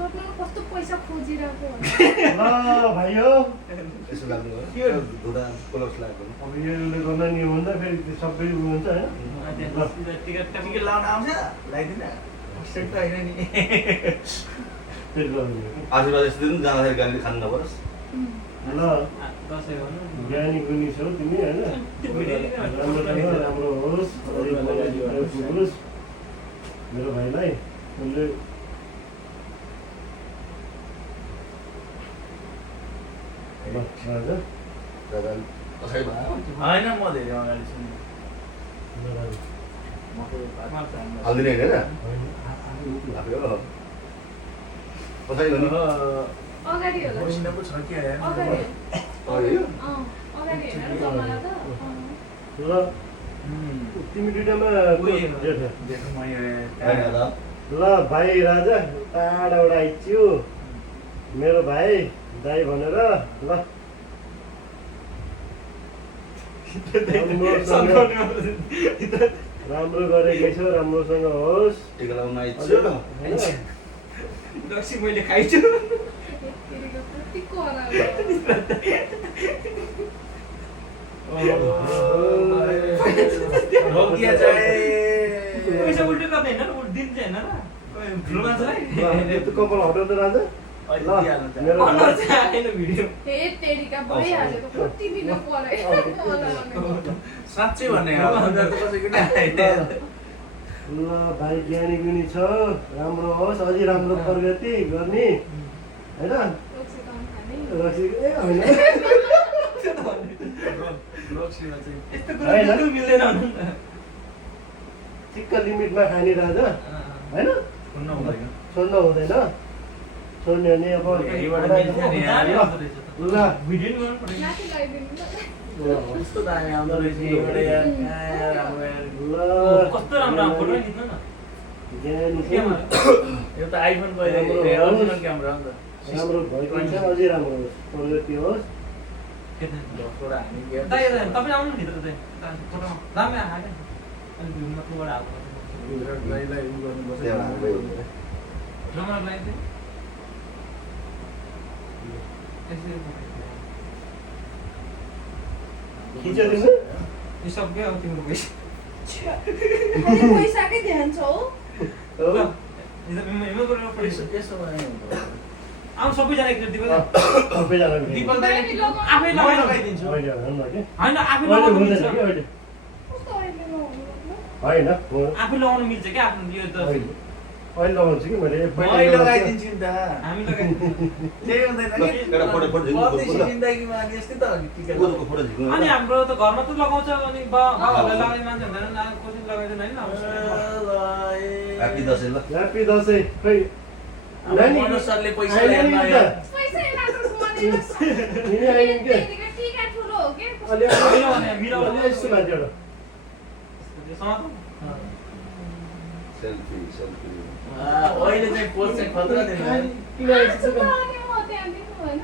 सोध्नु कस्तो पैसा खोजिरहेको ल भाइ हो यसो लाग्नु हो धुँदा कोलप्स लाग्नु अब यसले गर्दा नि भन्दा फेरि सबै उयो हुन्छ होइन टिकट लाउन आउँछ लगाइदिन सेट त होइन नि फेरि लगाउने आशीर्वाद यस्तो दिन जाँदाखेरि गाली खानु नपरोस् ल ज्ञानी गुनी छौ तिमी होइन राम्रोसँग राम्रो होस् पुगोस् मेरो भाइलाई उसले ल राजा दादा कसरी भयो होइन म धेरै अगाडि छु हाल्दिने होइन आफै हो कसरी गर्नु अगाडि होला मसिना पो छ कि अगाडि अगाडि हो? अगाडि हेरेर जमाना त ल तिमी दुइटामा जेठ देखो म यो होइन दादा ल भाइ राजा टाढाबाट आइच्यो मेरो भाइ दाइ भनेर ल राम्रो गरेकै छौ राम्रोसँग होस् टिका लाउन आइछु होइन दक्षी मैले खाइछु कतिको होला रोकिया जाए पैसा उल्टो गर्दै हैन दिन चाहिँ हैन ठुलो मान्छेलाई कपाल हटाउ त राजा ल मेरो अनुहार चाहिँ आएन भिडियो हे तेरिका भइहाल्यो त कति दिन पऱ्यो साँच्चै भन्ने हो कसैको नि आएन ल भाइ ज्ञानी गुनी छ राम्रो होस् अझै राम्रो प्रगति गर्ने होइन रक्सी ए होइन रोक्सीमा चाहिँ यस्तो कुरा बिल्कुल मिल्दैन भन्नु न ठिक्क लिमिटमा खाने राजा होइन सुन्न हुँदैन छोड्न हुँदैन छोड्ने भने अब यहीबाट मिल्छ नि यार ल भिडियो नि गर्नु पर्यो माथि लगाइदिनु ल कस्तो दामी आउँदो रहेछ यहीबाट यार राम्रो यार ल कस्तो राम्रो राम्रो फोटो खिच्नु न ज्ञानी छ यो त आइफोन पहिला ओरिजिनल क्यामेरा हो नि त राम्रो भएको छ अझै राम्रो होस् प्रगति होस् डक्टर हामी गयो दाइ तपाईँ आउनु भित्र चाहिँ फोटो दामी आएको अनि भिडियो मात्रैबाट हाल्नु दाइलाई उ गर्नुपर्छ रमाइलो लाग्यो खिच्यो तिम्रो यो सबै अब तिम्रो पैसा खालि पैसाकै ध्यान छ हो हो? यसो भने आउनु सबैजना एकचोटि दिपल सबैजना दिपल दाइले लगाउनु आफै लगाइदिन्छु अहिले होइन कि होइन आफै अहिले लगाउनु हुँदैन मिल्छ कि अहिले कस्तो अहिले नहुनु होइन आफै लगाउनु मिल्छ क्या आफ्नो यो त अहिले लगाउँछु कि मैले मै लगाइदिन्छु नि त हामी लगाइदिन्छु त्यही हुँदैन कि एउटा फोटो झिक्नु परदेशी जिन्दगीमा अनि यस्तै त हो नि टिका कोदोको फोटो झिक्नु अनि हाम्रो त घरमा त लगाउँछ अनि बाबाहरूलाई लगाउने मान्छे हुँदैन कसैले लगाइदिँदैन होइन ह्याप्पी दसैँ ल ह्याप्पी दसैँ खै नानी मनोज सरले पैसा आएन ल्याएर नि त। नयाँ पैसा लाग्छ मलाई तिमी आइन् के तेरिका टिका ठुलो हो के अलि होइन भने मिलाउनु अलि यस्तो माथि एउटा सेल्फी सेल्फी अहिले चाहिँ पोस्ट चाहिँ खतरा दिनु किन यस्तो अनि म त्यहाँ दिनु होइन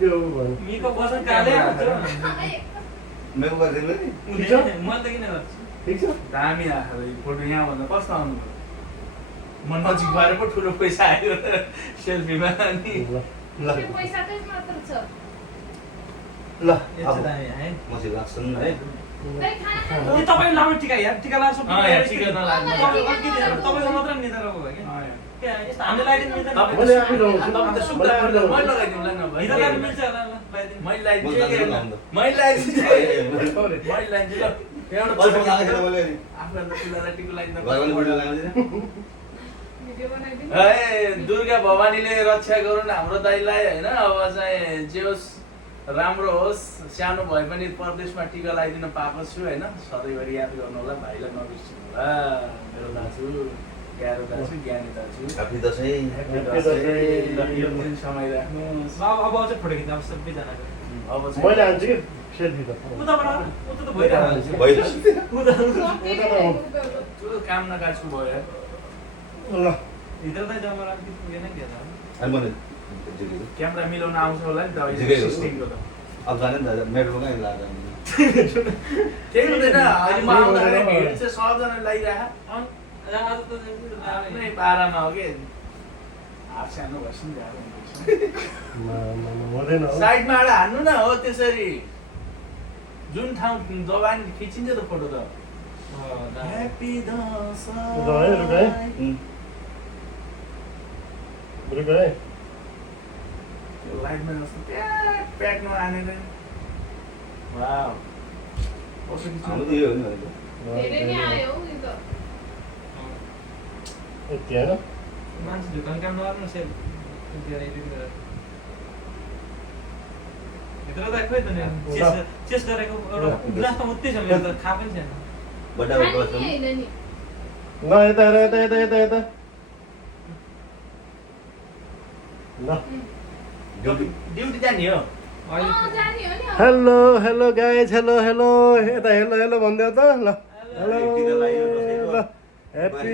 त्यो उ भन्नु मिको बसन काले हुन्छ मेरो गरिदिनु नि मैले त किन गर्छु ठिक छ दामी आएको यो फोटो यहाँ भन्दा कस्तो आउनु भयो म नजिक भएर पो ठुलो पैसा आयो सेल्फीमा अनि ल ल त्यो पैसाकै मात्र छ ल यस्तो अब दामी है मसी लाग्छन् है दाइ खाना खानु अनि तपाईँ लामो टिका यार टिका लाएर सब यहाँ टिका नलाग्नु। तपाईँको मात्र निदा रहेको भयो कि यस्तो हामीले लगाइदिनु मिल्दैन मैले आफै लगाउँछु तपाईँ त सुत्दा पर्दा मै लगाइदिउँला नि हिजो लगाएर अब मिल्छ होला ल लगाइदिनु मैले लगाइदिन्छु म कि जान्छु मैले लगाइदिन्छु मैले लगाइदिन्छु ल एउटा अल्प लागेको छ मैले आफूलाई त तुलालाई टिको घर पनि लगाइदिनु भिडियो लगाउँदिन भिडियो बनाइदिनु है दुर्गा भवानीले रक्षा गरून् हाम्रो दाइलाई होइन अब चाहिँ जे होस् राम्रो होस् सानो भए पनि परदेशमा टिका लगाइदिन पाएको छु होइन सधैँभरि याद गर्नु होला भाइलाई नबिर्सिनु होला मेरो दाजु प्यारो दाजु ज्ञानी दाजु ह्याप्पी दसैँ ह्याप्पी दसैँ। यो दिन समय राख्नुहोस् अब आउँछ फोटो खिच्दा अब सबैजनाको अब मैले हान्छु कि सेल्फी त उताबाट उता त भइरहेको भइरहेछ उता त्यो काम नकाजको भयो यार ल भित्र त जम्मा राख्दै पुगेन के त अनि मैले झिकेको क्यामेरा मिलाउन आउँछ होला नि त ठिकै अहिले हो। सिस्टिङको त अब जाने नि त मेरो कहीँ लाग्यो त्यही हुँदैन अहिले म आउँदाखेरि भिड चाहिँ सबजना लगाइरह आज त आफ्नै पारामा हो कि हात सानो भएपछि नि गाह्रो हुँदैछ हुँदैन हो साइडमा आएर हान्नु न हो त्यसरी जुन ठाउँ दबानी खिचिन्छ त फोटो त ह्याप्पी रुक है लाइटमा जस्तो प्याक नआनेर वाउ हाम्रो त यो हो नि भनेको धेरै नै आयो हौ यो त यति होइन मान्छे ढुकाउने काम नगर्नु सेल भित्र त खोइ त नि चेस गरेको एउटा ग्लास त उतै छ मेरो त थाहा पनि छैन बड्डा खाने बड्डा नि होइन नि ल यता हेर यता ल ड्युटी जाने हो अहिले जाने हो नि अब। हेलो गाइज हेलो यता हेलो भन्दै त ल हेलो ल ह्याप्पी